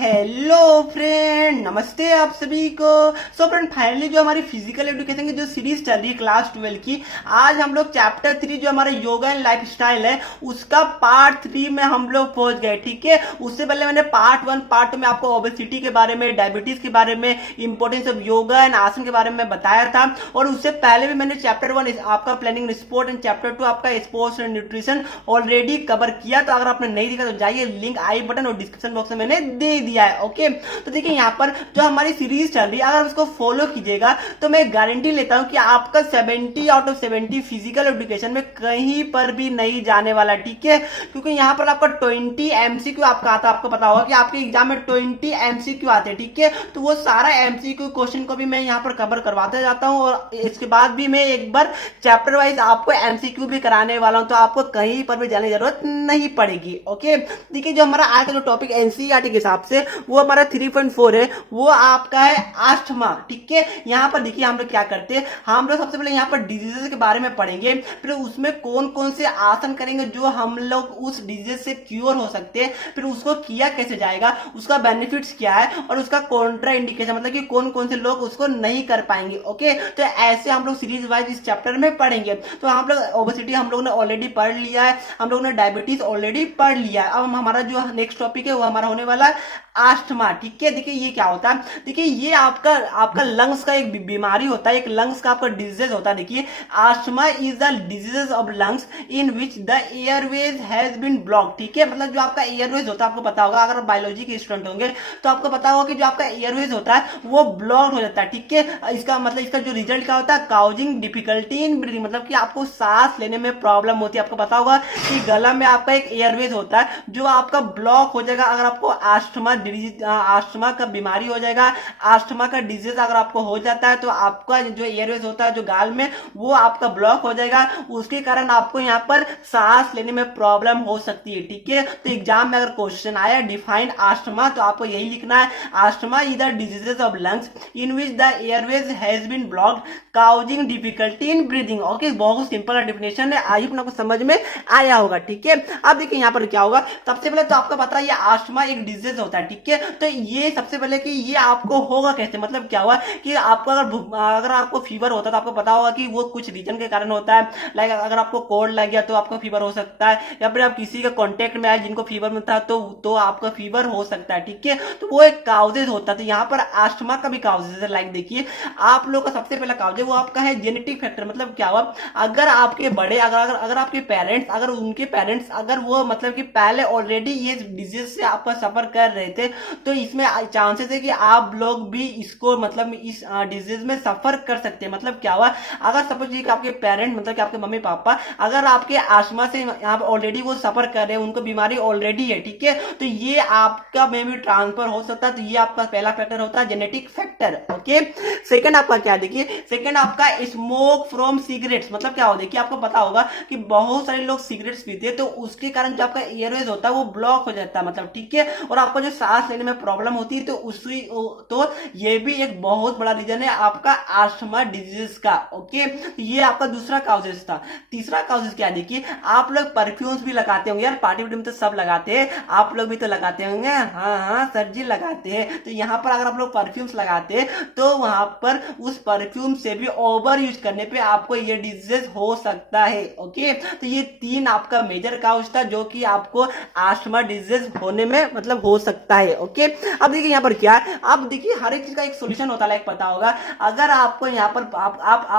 Hello friend, नमस्ते आप सभी को। सो फ्रेंड, फाइनली जो हमारी फिजिकल एजुकेशन की जो सीरीज चल रही है क्लास 12 की, आज हम लोग चैप्टर 3 जो हमारा योगा एंड लाइफ स्टाइल है उसका पार्ट 3 में हम लोग पहुंच गए। ठीक है, उससे पहले मैंने पार्ट 1 पार्ट 2 में आपको ओबेसिटी के बारे में, डायबिटीज के बारे में, इंपोर्टेंस ऑफ योगा एंड आसन के बारे में बताया था। और उससे पहले भी मैंने चैप्टर 1 आपका प्लानिंग स्पोर्ट एंड चैप्टर 2 आपका sports and nutrition already cover किया। तो अगर आपने नहीं देखा तो जाइए, लिंक आई बटन और डिस्क्रिप्शन बॉक्स में मैंने दे दिया है। ओके, तो देखिए यहाँ पर जो हमारी सीरीज चल रही है, अगर उसको फॉलो कीजिएगा तो मैं गारंटी लेता हूं कि आपका 70 आउट ऑफ 70 फिजिकल एजुकेशन में कहीं पर भी नहीं जाने वाला। ठीक है, क्योंकि यहाँ पर आपका 20 एमसीक्यू आपका आता है। आपको पता होगा कि आपके एग्जाम में 20 एमसीक्यू आते हैं। ठीक है, तो वो सारा एमसीक्यू क्वेश्चन को भी मैं यहाँ पर कवर करवाते जाता हूँ और इसके बाद भी मैं एक बार चैप्टर वाइज आपको एमसीक्यू भी कराने वाला हूँ, तो आपको कहीं पर भी जाने की जरूरत नहीं पड़ेगी। ओके, देखिए जो हमारा आज का जो टॉपिक एनसीईआरटी के हिसाब से वो हमारा 3.4 है, वो आपका है आस्थमा। ठीक है, यहाँ पर देखिए हम लोग क्या करते हैं, हम लोग सबसे पहले यहाँ पर डिजीजेस के बारे में पढ़ेंगे, फिर उसमें कौन कौन से आसन करेंगे जो हम लोग उस डिजीज से क्योर हो सकते हैं, फिर उसको किया कैसे जाएगा, उसका बेनिफिट्स क्या है और उसका कॉन्ट्रा इंडिकेशन, मतलब कि कौन कौन से लोग उसको नहीं कर पाएंगे। ओके, तो ऐसे हम लोग सीरीज वाइज इस चैप्टर में पढ़ेंगे। तो हम लोग ओबेसिटी हम लोग ने ऑलरेडी पढ़ लिया है, हम लोग ने डायबिटीज ऑलरेडी पढ़ लिया है। अब हमारा जो नेक्स्ट टॉपिक है वो हमारा होने वाला है आस्थमा। ठीक है, देखिए ये क्या होता है, देखिए ये आपका लंग्स का एक बीमारी होता है, एक लंग्स का आपका डिजीज होता है। देखिए asthma is the disease of lungs in which the airways has been blocked. ठीक है, मतलब जो आपका एयरवेज होता है, आपको पता होगा, अगर बायोलॉजी के स्टूडेंट होंगे तो आपको पता होगा कि जो आपका एयरवेज होता है वो ब्लॉक्ड हो जाता है। ठीक है, इसका मतलब इसका जो रिजल्ट क्या होता है, काउजिंग डिफिकल्टी इन ब्रीथिंग, मतलब कि आपको सांस लेने में प्रॉब्लम होती है। आपको पता होगा कि गला में आपका एक एयरवेज होता है जो आपका ब्लॉक हो जाएगा। अगर आपको आस्थमा का बीमारी हो जाएगा, आस्थमा का डिजीज अगर आपको हो जाता है तो आपका जो एयरवेज होता है जो गाल में, वो आपका ब्लॉक हो जाएगा। उसके कारण आपको यहाँ पर सांस लेने में प्रॉब्लम हो सकती है। ठीक है, तो एग्जाम में अगर क्वेश्चन आया डिफाइन आस्थमा, तो आपको यही लिखना है, asthma is the diseases of lungs in which the airways has been blocked causing difficulty in breathing. Okay, बहुत सिंपल डेफिनेशन है, आई होप आपको समझ में आया होगा। ठीक है, अब देखिए यहाँ पर क्या होगा, सबसे पहले तो आपको पता है ये आस्थमा एक डिजीज होता है। ठीक है, तो ये सबसे पहले कि ये आपको होगा कैसे, मतलब क्या हुआ कि आपको अगर आपको फीवर होता है तो आपको पता होगा कि वो कुछ रीजन के कारण होता है। लाइक अगर आपको कोल्ड लग गया तो आपको फीवर हो सकता है, या फिर आप किसी के कांटेक्ट में आए जिनको फीवर में था तो आपका फीवर हो सकता है। ठीक है, तो वो एक काउजेज होता है। तो यहाँ पर आस्थमा का भी काउजेज है। लाइक देखिए आप लोग का सबसे पहला काउज है वो आपका है जेनेटिक फैक्टर। मतलब क्या हुआ, अगर आपके बड़े अगर आपके पेरेंट्स, अगर उनके पेरेंट्स अगर वो मतलब कि पहले ऑलरेडी ये डिजीज से आपका सफर कर रहे थे, तो इसमें चांसेस है कि आप लोग भी इसको मतलब इस डिजीज में सफर कर सकते हैं। मतलब क्या हुआ, अगर सपोज कि आपके पेरेंट मतलब कि आपके मम्मी पापा अगर आपके आस्थमा से यहाँ पर ऑलरेडी वो सफर कर रहे हैं, उनको बीमारी ऑलरेडी है, ठीक है, तो ये आपका में भी ट्रांसफर हो सकता है। तो ये आपका पहला फैक्टर होता है जेनेटिक फैक्टर। ओके, सेकंड आपका क्या, देखिए सेकंड आपका स्मोक फ्रॉम सिगरेट्स। मतलब क्या हो, देखिए आपको पता होगा कि बहुत सारे लोग सिगरेट्स पीते हैं, तो उसके कारण जो आपका एयरवेज होता है वो ब्लॉक हो जाता है। मतलब ठीक है, और आपको जो सांस लेने में प्रॉब्लम होती है, तो ये भी एक बहुत बड़ा रीजन है आपका आस्थमा डिजीज का। ओके, ये आपका दूसरा काउजेस था। तीसरा काउजेस क्या, देखिए आप लोग परफ्यूम्स भी लगाते होंगे यार, पार्टी में तो सब लगाते हैं, आप लोग भी तो लगाते होंगे। हाँ सर जी लगाते हैं। तो यहाँ पर अगर आप लोग परफ्यूम्स लगाते हैं तो वहां पर उस परफ्यूम से भी ओवर यूज करने पे आपको ये डिजीज हो सकता है। ओके, तो ये तीन आपका मेजर काउज था जो कि आपको आस्थमा डिजीज होने में मतलब हो सकता है। ओके, अब देखिए यहाँ पर क्या है, अब देखिए हर एक चीज का एक सोल्यूशन होता है। लाइक पता होगा अगर आपको यहाँ पर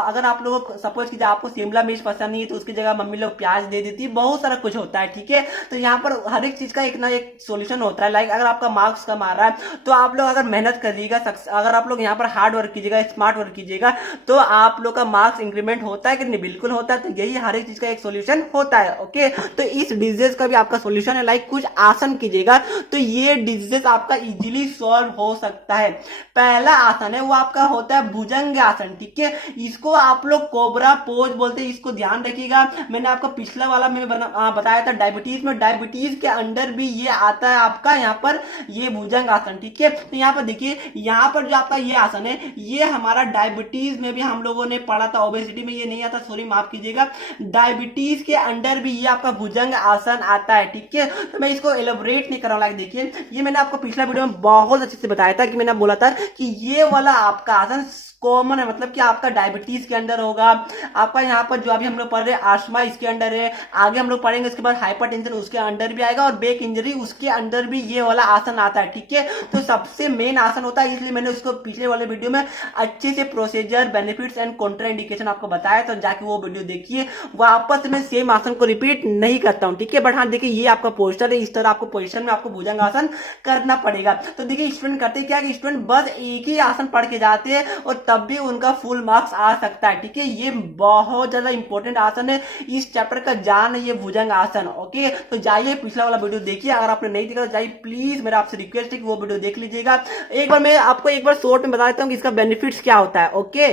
अगर आप लोगों को सपोज कीजिए आपको शिमला मिर्च पसंद नहीं है तो उसकी जगह मम्मी लोग प्याज दे देती है, बहुत सारा कुछ होता है। ठीक है, तो यहाँ पर हर एक चीज का एक ना एक सोल्यूशन होता है। लाइक अगर आपका मार्क्स कम आ रहा है तो आप लोग अगर मेहनत करिएगा, अगर आप लोग यहाँ पर हार्ड वर्क कीजिएगा, स्मार्ट वर्क कीजिएगा, तो आप लोग का मार्क्स इंक्रीमेंट होता है कि नहीं, बिल्कुल होता है। तो यही हर एक चीज का एक सोल्यूशन होता है। ओके, तो इस डिजीज का भी आपका सोल्यूशन है। लाइक कुछ आसन कीजिएगा तो ये डिजीज आपका इजीली सॉल्व हो सकता है। पहला आसन है वो आपका होता है भुजंग आसन। ठीक है, इसको आप लोग कोबरा पोज बोलते हैं, इसको ध्यान रखिएगा। मैंने आपको पिछला वाला में बताया था डायबिटीज में, डायबिटीज के अंडर भी ये आता है आपका यहाँ पर ये भुजंग आसन। ठीक है, तो यहाँ पर देखिए यहाँ पर जो आपका ये आसन है ये हमारा डायबिटीज में भी हम लोगों ने पढ़ा था, ओबेसिटी में ये नहीं आता, सॉरी माफ कीजिएगा। डायबिटीज के अंडर भी ये आपका भुजंग आसन आता है। ठीक है, तो मैं इसको एलोबरेट नहीं कर रहा हूँ। देखिए ये मैंने आपको पिछला वीडियो में बहुत अच्छे से बताया था कि मैंने बोला था कि ये वाला आपका आसन कॉमन है, मतलब कि आपका डायबिटीज के अंदर होगा, आपका यहाँ पर जो अभी हम लोग पढ़ रहे हैं आस्थमा इसके अंडर है, आगे हम लोग पढ़ेंगे उसके बाद हाइपरटेंशन उसके अंडर भी आएगा और बैक इंजरी उसके अंदर भी ये वाला आसन आता है। ठीक है, तो सबसे मेन आसन होता है, इसलिए मैंने उसको पिछले वाले वीडियो में अच्छे से procedure, benefits and Contra indication आपको बताया, तो जाके वो वीडियो देखिए, वापस में सेम आसन को रिपीट नहीं करता हूँ। ठीक है, बट हाँ देखिए ये आपका पोस्टर है, इस तरह आपको पोजिशन में आपको भुजंग आसन करना पड़ेगा। तो देखिए स्टूडेंट करते क्या कि स्टूडेंट बस एक ही आसन पढ़ के जाते हैं और तब भी उनका फुल मार्क्स आ सकता है। ठीक है, ये बहुत ज्यादा इंपॉर्टेंट आसन है, इस चैप्टर का जान है ये भुजंग आसन। ओके, तो जाइए पिछला वाला वीडियो देखिए, अगर आपने नहीं देखा तो जाइए प्लीज, मेरा आपसे रिक्वेस्ट है कि वो वीडियो देख लीजिएगा। एक बार मैं आपको एक बार शॉर्ट में बता देता हूँ कि इसका बेनिफिट्स क्या होता है। ओके,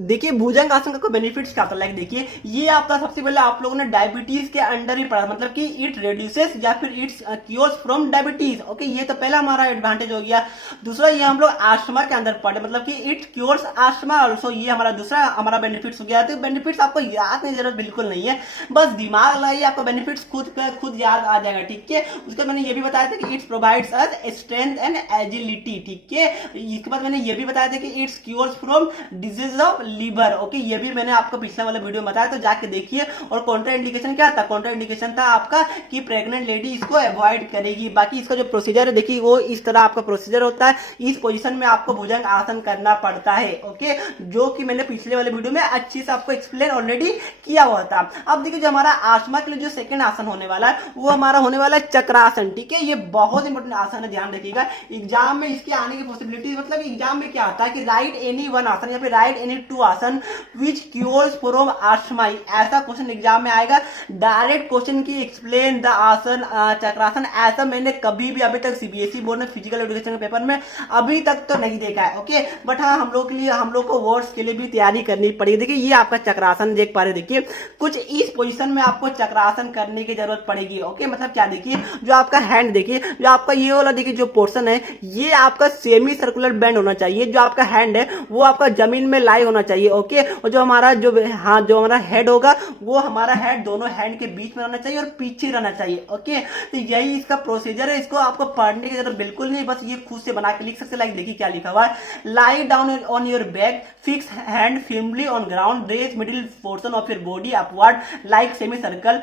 देखिए भुजंग आसन का बेनिफिट्स क्या होता है, लाइक देखिए ये आपका सबसे पहले आप लोगों ने डायबिटीज के अंडर ही पढ़ा, मतलब कि इट रिड्यूसेस या फिर it's cures from diabetes. Okay, ये तो पहला हमारा एडवांटेज हो गया। दूसरा ये हम लोग आस्थमा के अंदर पढ़े, मतलब कि इट क्योर्स आस्थमा ऑल्सो, ये हमारा दूसरा हमारा बेनिफिट्स हो गया। तो बेनिफिट्स आपको याद नहीं जरूरत बिल्कुल नहीं है, बस दिमाग लगाइए, आपका बेनिफिट्स खुद याद आ जाएगा। ठीक है, उसके बाद मैंने ये भी बताया था कि it's provides us strength and agility. ठीक है, इसके बाद मैंने ये भी बताया था कि it's cures from disease of liver. Okay, ये भी मैंने आपको पिछला वाला वीडियो में बताया, तो जाके देखिए। और कॉन्ट्रा इंडिकेशन क्या था, कॉन्ट्रा इंडिकेशन था आपका कि प्रेग्नेंट लेडी इसको अवॉइड करेगी। बाकी इसका जो प्रोसीजर है देखिए वो इस तरह आपका प्रोसीजर होता है, इस पोजीशन में आपको भुजंग आसन करना पड़ता है। ओके, जो कि मैंने पिछले वाले वीडियो में अच्छे से आपको एक्सप्लेन ऑलरेडी किया हुआ था। अब देखिए जो हमारा आस्थमा के लिए जो सेकंड आसन होने वाला है वो हमारा होने वाला है चक्रासन। ठीक है, ये बहुत इंपॉर्टेंट आसन है, ध्यान रखिएगा। एग्जाम में इसके आने की पॉसिबिलिटी, मतलब एग्जाम में क्या आता है कि राइट एनी वन आसन या फिर राइट एनी टू आसन which cures from asthma, ऐसा क्वेश्चन एग्जाम में आएगा। डायरेक्ट क्वेश्चन की एक्सप्लेन द आसन चक्रासन, ऐसा मैंने कभी भी अभी तक सीबीएसई बोर्ड में फिजिकल एजुकेशन के पेपर में अभी तक तो नहीं देखा है। ओके, बट हाँ हम लोग के लिए, हम लोग को वर्ड्स के लिए भी तैयारी करनी पड़ेगी। देखिए ये आपका चक्रासन देख पा रहे, देखिए कुछ इस पोजीशन में आपको चक्रासन करने की जरूरत पड़ेगी। ओके, मतलब क्या, देखिए जो आपका हैंड, देखिए जो आपका ये वाला देखिए जो पोर्शन है ये आपका सेमी सर्कुलर बेंड होना चाहिए, जो आपका हैंड है वो आपका जमीन में लाई होना चाहिए। ओके, और जो हमारा जो हमारा हेड होगा वो हमारा हेड दोनों हैंड के बीच में रहना चाहिए और पीछे रहना चाहिए। ओके, तो यही इसका प्रोसीजर है, इसको आपको पढ़ने की जरूरत बिल्कुल नहीं, बस ये खुद से बना के लिख सकते। लाइक देखिए क्या लिखा हुआ है, lie down on your back, fix hand firmly on ground, raise middle portion of your body upward like semi circle,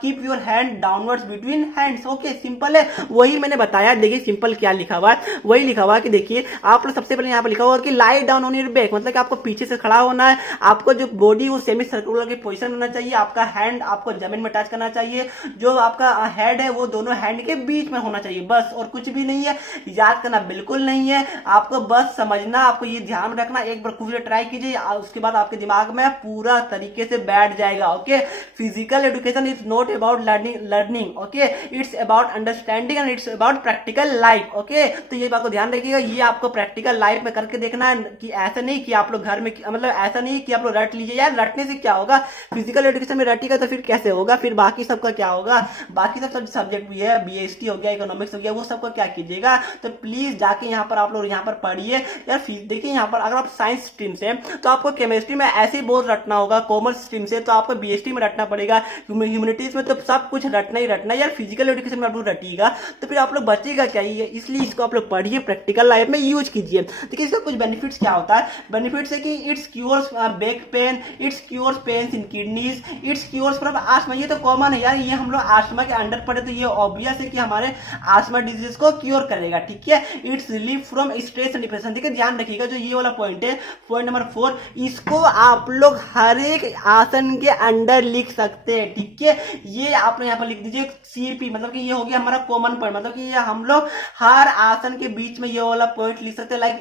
keep your hand downwards between hands. Okay, simple है, वही मैंने बताया। देखिए सिंपल क्या लिखा हुआ है, वही लिखा हुआ है कि देखिए आप लोग सबसे पहले यहाँ पर लिखा हुआ कि लाई डाउन ऑन योर बैक, मतलब कि आपको पीछे से खड़ा होना है, आपको जो बॉडी वो सेमी सर्कुलर की पोजीशन होना चाहिए, आपका हैंड आपको जमीन में टच करना चाहिए, जो आपका हेड है वो दोनों हैंड के बीच में होना चाहिए, बस, और कुछ भी नहीं है। याद करना बिल्कुल नहीं है, आपको बस समझना, आपको ये ध्यान रखना। एक बार खुद से ट्राई कीजिए, उसके बाद आपके दिमाग में पूरा तरीके से बैठ जाएगा। Okay, physical education is not about learning, okay, it's about understanding and it's about practical life. Okay, तो ये बात को ध्यान रखिएगा, ये आपको प्रैक्टिकल लाइफ में करके देखना है, कि ऐसा नहीं कि आप लोग घर में, मतलब ऐसा नहीं कि आप लोग रट लीजिए। यार रटने से क्या होगा, फिजिकल एजुकेशन में रटिएगा तो फिर कैसे होगा, फिर बाकी सबका क्या होगा, बाकी सब सब्जेक्ट भी है, बीएसटी हो गया, इकोनॉमिक्स हो गया, वो सबका क्या कीजिएगा। तो प्लीज जाके यहाँ पर आप लोग यहाँ पर पढ़िए यार। देखिए यहाँ पर अगर आप साइंस स्ट्रीम से तो आपको केमिस्ट्री में ऐसे ही बहुत रटना होगा, कॉमर्स स्ट्रीम से तो आपको बीएसटी में रटना पड़ेगा, ह्यूमैनिटीज में तो सब कुछ रटना ही रटना। यार फिजिकल एजुकेशन में आप लोग रटिएगा तो फिर आप लोग बचेगा क्या, इसलिए इसको आप लोग पढ़िए, प्रैक्टिकल लाइफ में यूज कीजिए। देखिए इसका कुछ बेनिफिट्स क्या होता है, बेनिफिट्स है कि it's cures back pain, it's cures pains in kidneys, it's cures from asthma. ये तो कॉमन है यार, ये हम लोग आस्थमा के अंडर पड़े तो ये ऑब्वियस है कि हमारे आस्थमा डिजीज को क्योर करेगा। ठीक है, it's relief from stress and depression. देखिए ध्यान रखिएगा, जो ये वाला पॉइंट है, पॉइंट नंबर 4, इसको आप लोग हर एक आसन के अंडर लिख सकते हैं। ठीक है, ये आप लोग यहाँ पर लिख दीजिए सीपी, मतलब कि ये हो गया हमारा कॉमन पॉइंट, मतलब कि ये हम लोग हर आसन के बीच में ये वाला पॉइंट लिख सकते हैं, like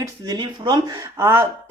it's relief from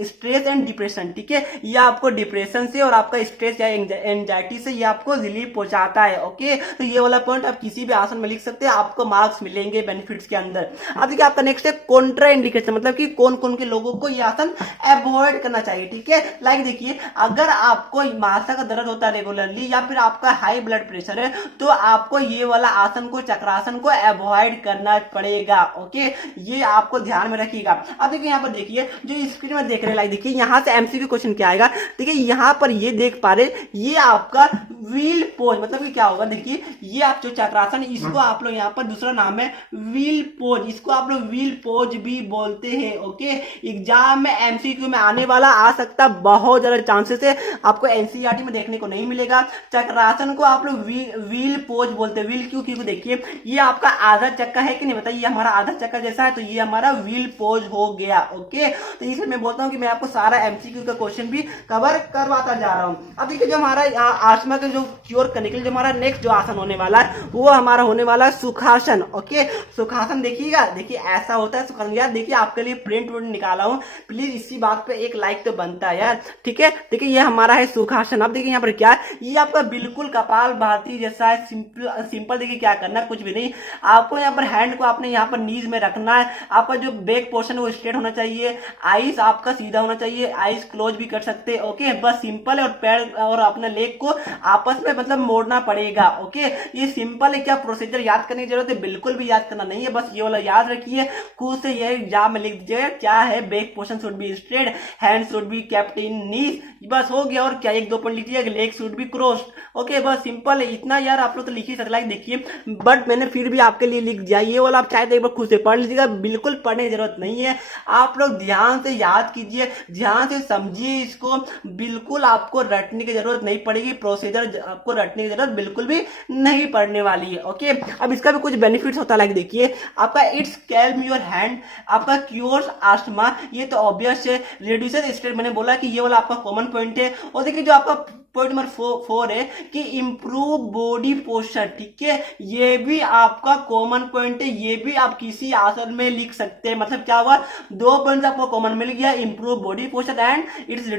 stress and depression. ठीक है, ये आपको डिप्रेशन से और आपका स्ट्रेस या एंजाइटी से ये आपको रिलीफ पहुंचाता है। ओके, तो ये वाला पॉइंट आप किसी भी आसन में लिख सकते हैं, आपको मार्क्स मिलेंगे बेनिफिट्स के अंदर। अब देखिए आपका नेक्स्ट है कॉन्ट्रा इंडिकेशन, मतलब कि कौन कौन के लोगों को ये आसन अवॉइड करना चाहिए। ठीक है, लाइक देखिए अगर आपको माथा का दर्द होता है रेगुलरली या फिर आपका हाई ब्लड प्रेशर है तो आपको ये वाला आसन को, चक्रासन को अवॉइड करना पड़ेगा। ओके, ये आपको ध्यान में रखिएगा। अब देखिए यहाँ पर देखिए जो स्क्रीन में देख रहे हैं लाइक देखिए यहाँ से एमसीक्यू क्वेश्चन क्या आएगा। देखिए यहाँ पर ये देख पा रहे ये आपका व्हील पोज मतलब कि क्या होगा। देखिए ये आप जो चक्रासन इसको आप लोग यहाँ पर दूसरा नाम है व्हील पोज, इसको आप लोग व्हील पोज भी बोलते हैं। ओके एग्जाम में एमसीक्यू में आने वाला आ सकता बहुत ज्यादा चांसेस है, आपको एनसीईआरटी में देखने को नहीं मिलेगा। चक्रासन को आप लोग व्हील पोज बोलते हैं। व्हील क्यों? क्योंकि देखिए ये आपका आधा चक्का है कि नहीं बताइए, ये हमारा आधा चक्का जैसा है तो ये हमारा व्हील पोज हो गया। ओके तो इसलिए मैं बोलता हूँ कि मैं आपको सारा एमसीक्यू का क्वेश्चन भी कवर करवाता जा रहा हूँ। अब देखिए जो हमारा आसमा का जो क्योर करने के लिए जो हमारा नेक्स्ट जो आसन होने वाला है वो हमारा होने वाला है सुखासन। ओके सुखासन देखिएगा, देखिए ऐसा होता है सुखासन। यार देखिए आपके लिए प्रिंट निकाला हूँ, प्लीज इसी बात पे एक लाइक तो बनता है यार, ठीक है। देखिए ये हमारा है सुखासन। अब देखिए यहाँ पर क्या है, ये आपका बिल्कुल कपाल भारती जैसा है, सिंपल। देखिए क्या करना है, कुछ भी नहीं, आपको यहाँ पर हैंड को आपने यहाँ पर नीज में रखना है। आपका जो बैक पोर्शन है वो स्ट्रेट होना चाहिए, आईज आपका सीधा होना चाहिए, आईज क्लोज भी कर सकते हैं। ओके बस सिंपल है, और पैर और अपने लेग को आपस में मतलब मोड़ना पड़ेगा। ओके ये सिंपल है, क्या प्रोसीजर याद करने की जरूरत है, बिल्कुल भी याद करना नहीं है, बस ये वाला याद रखिए। खुद से ये एग्जाम में लिख दीजिएगा क्या है, back portion should be straight, hand should be kept in knees, बस हो गया। और क्या एक दो पॉइंट लिखिए, leg should be crossed. Okay बस सिंपल है इतना यार, आप लोग तो लिख ही सकते हैं। देखिए बट मैंने फिर भी आपके लिए लिख दिया, ये वाला आप चाहे तो एक बार खुद से पढ़ लीजिएगा, बिल्कुल पढ़ने की जरूरत नहीं है। आप लोग ध्यान से याद कीजिए, ध्यान से समझिए इसको, बिल्कुल आपको रटने की जरूरत नहीं पड़ेगी, प्रोसीजर आपको रटने की जरूरत बिल्कुल भी नहीं पड़ने वाली है। ओके अब इसका भी कुछ बेनिफिट्स होता है लाइक देखिए आपका इट्स कैल्म योर हैंड, आपका क्योर्स आस्थमा, ये तो ऑब्वियस है। रिड्यूसेस स्ट्रेस, मैंने बोला कि ये वाला आपका कॉमन पॉइंट है। और देखिए जो आपका पॉइंट नंबर 4 है कि इंप्रूव बॉडी पोस्चर, ठीक है, ये भी आपका कॉमन पॉइंट है, ये भी आप किसी आसन में लिख सकते हैं। मतलब क्या हुआ, दो पॉइंट आपको कॉमन मिल गया, improve body posture and it's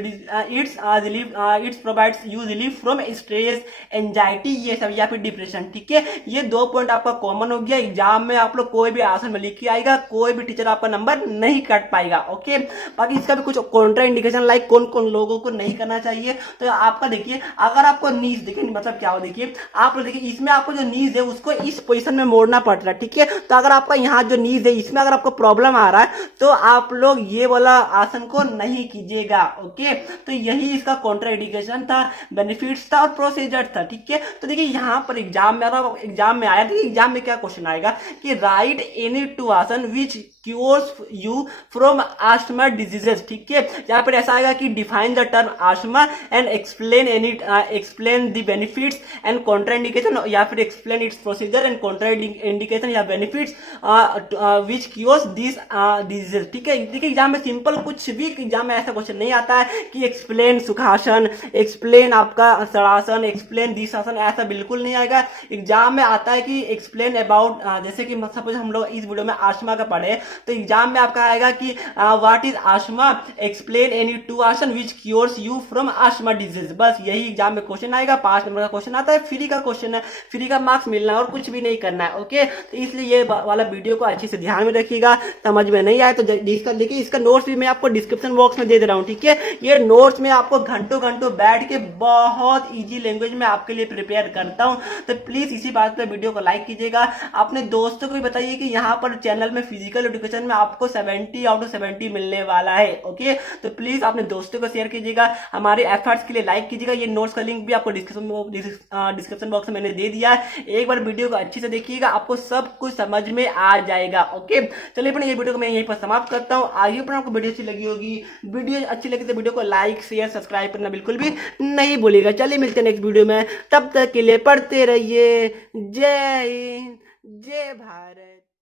provides you relief from stress, anxiety, ये सब या फिर डिप्रेशन, ठीक है। ये दो पॉइंट आपका कॉमन हो गया। एग्जाम में आप लोग कोई भी आसन में लिख के आएगा, कोई भी टीचर आपका नंबर नहीं काट पाएगा। ओके बाकी इसका भी कुछ कॉन्ट्रा इंडिकेशन लाइक कौन कौन लोगों को नहीं करना चाहिए, तो आपका देखिए अगर आपको नीज देखिए मतलब क्या हो, देखिए आप लोग देखिए इसमें आपको जो नीज है उसको इस पोजीशन में मोड़ना पड़ रहा है, ठीक है। तो अगर आपका यहाँ जो नीज है इसमें अगर आपको प्रॉब्लम आ रहा है तो आप लोग ये वाला आसन को नहीं कीजिएगा। ओके तो यही इसका कॉन्ट्रा इंडिकेशन था, बेनिफिट्स था और प्रोसीजर था, ठीक है। तो देखिए यहाँ पर एग्जाम में आया, देखिए एग्जाम में क्या क्वेश्चन आएगा कि right any two asan which cures you from asthma diseases, ठीक है। यहाँ पर ऐसा आएगा कि define the term asthma and explain the benefits and contraindication, या फिर explain its procedure and contraindication या benefits which cures this diseases, ठीक है। देखिए एग्जाम में सिंपल कुछ भी एग्जाम में ऐसा क्वेश्चन नहीं आता है कि एक्सप्लेन सुखासन, एक्सप्लेन आपका सड़ासन, एक्सप्लेन दिस आसन, ऐसा बिल्कुल नहीं आएगा। एग्जाम में आता है कि एक्सप्लेन अबाउट, जैसे कि सपोज हम लोग इस वीडियो में आस्थमा का पढ़े तो एग्जाम में आपका आएगा कि what is asthma, explain any two asan which cures you from asthma disease, बस यही एग्जाम में क्वेश्चन आएगा। 5 नंबर का क्वेश्चन आता है, फ्री का क्वेश्चन है, फ्री का मार्क्स मिलना है और कुछ भी नहीं करना है। ओके तो इसलिए ये वाला वीडियो को अच्छे से ध्यान में रखिएगा, समझ में नहीं आए तो देखिए इसका नोट्स भी मैं आपको डिस्क्रिप्शन बॉक्स में दे दे रहा हूँ, ठीक है। ये नोट्स में आपको घंटों घंटों बैठ के बहुत ईजी लैंग्वेज में आपके लिए प्रिपेयर करता हूँ। तो प्लीज इसी बात पर वीडियो को लाइक कीजिएगा, अपने दोस्तों को भी बताइए कि यहाँ पर चैनल में फिजिकल एजुकेशन में आपको 70 आउट ऑफ 70 मिलने वाला है। ओके तो प्लीज अपने दोस्तों को शेयर कीजिएगा, हमारे एफर्ट्स के लिए लाइक कीजिएगा। ये नोट्स का लिंक भी आपको डिस्क्रिप्शन बॉक्स में मैंने दे दिया है, एक बार वीडियो को अच्छे से देखिएगा, आपको सब कुछ समझ में आ जाएगा। ओके चलिए अपने ये वीडियो को मैं यहीं पर समाप्त करता हूँ। आगे पर आपको वीडियो अच्छी लगी होगी, वीडियो अच्छी लगी तो वीडियो को लाइक शेयर सब्सक्राइब करना बिल्कुल भी नहीं भूलिएगा। चलिए मिलते हैं नेक्स्ट वीडियो में, तब तक के लिए पढ़ते रहिए। जय हिंद, जय भारत।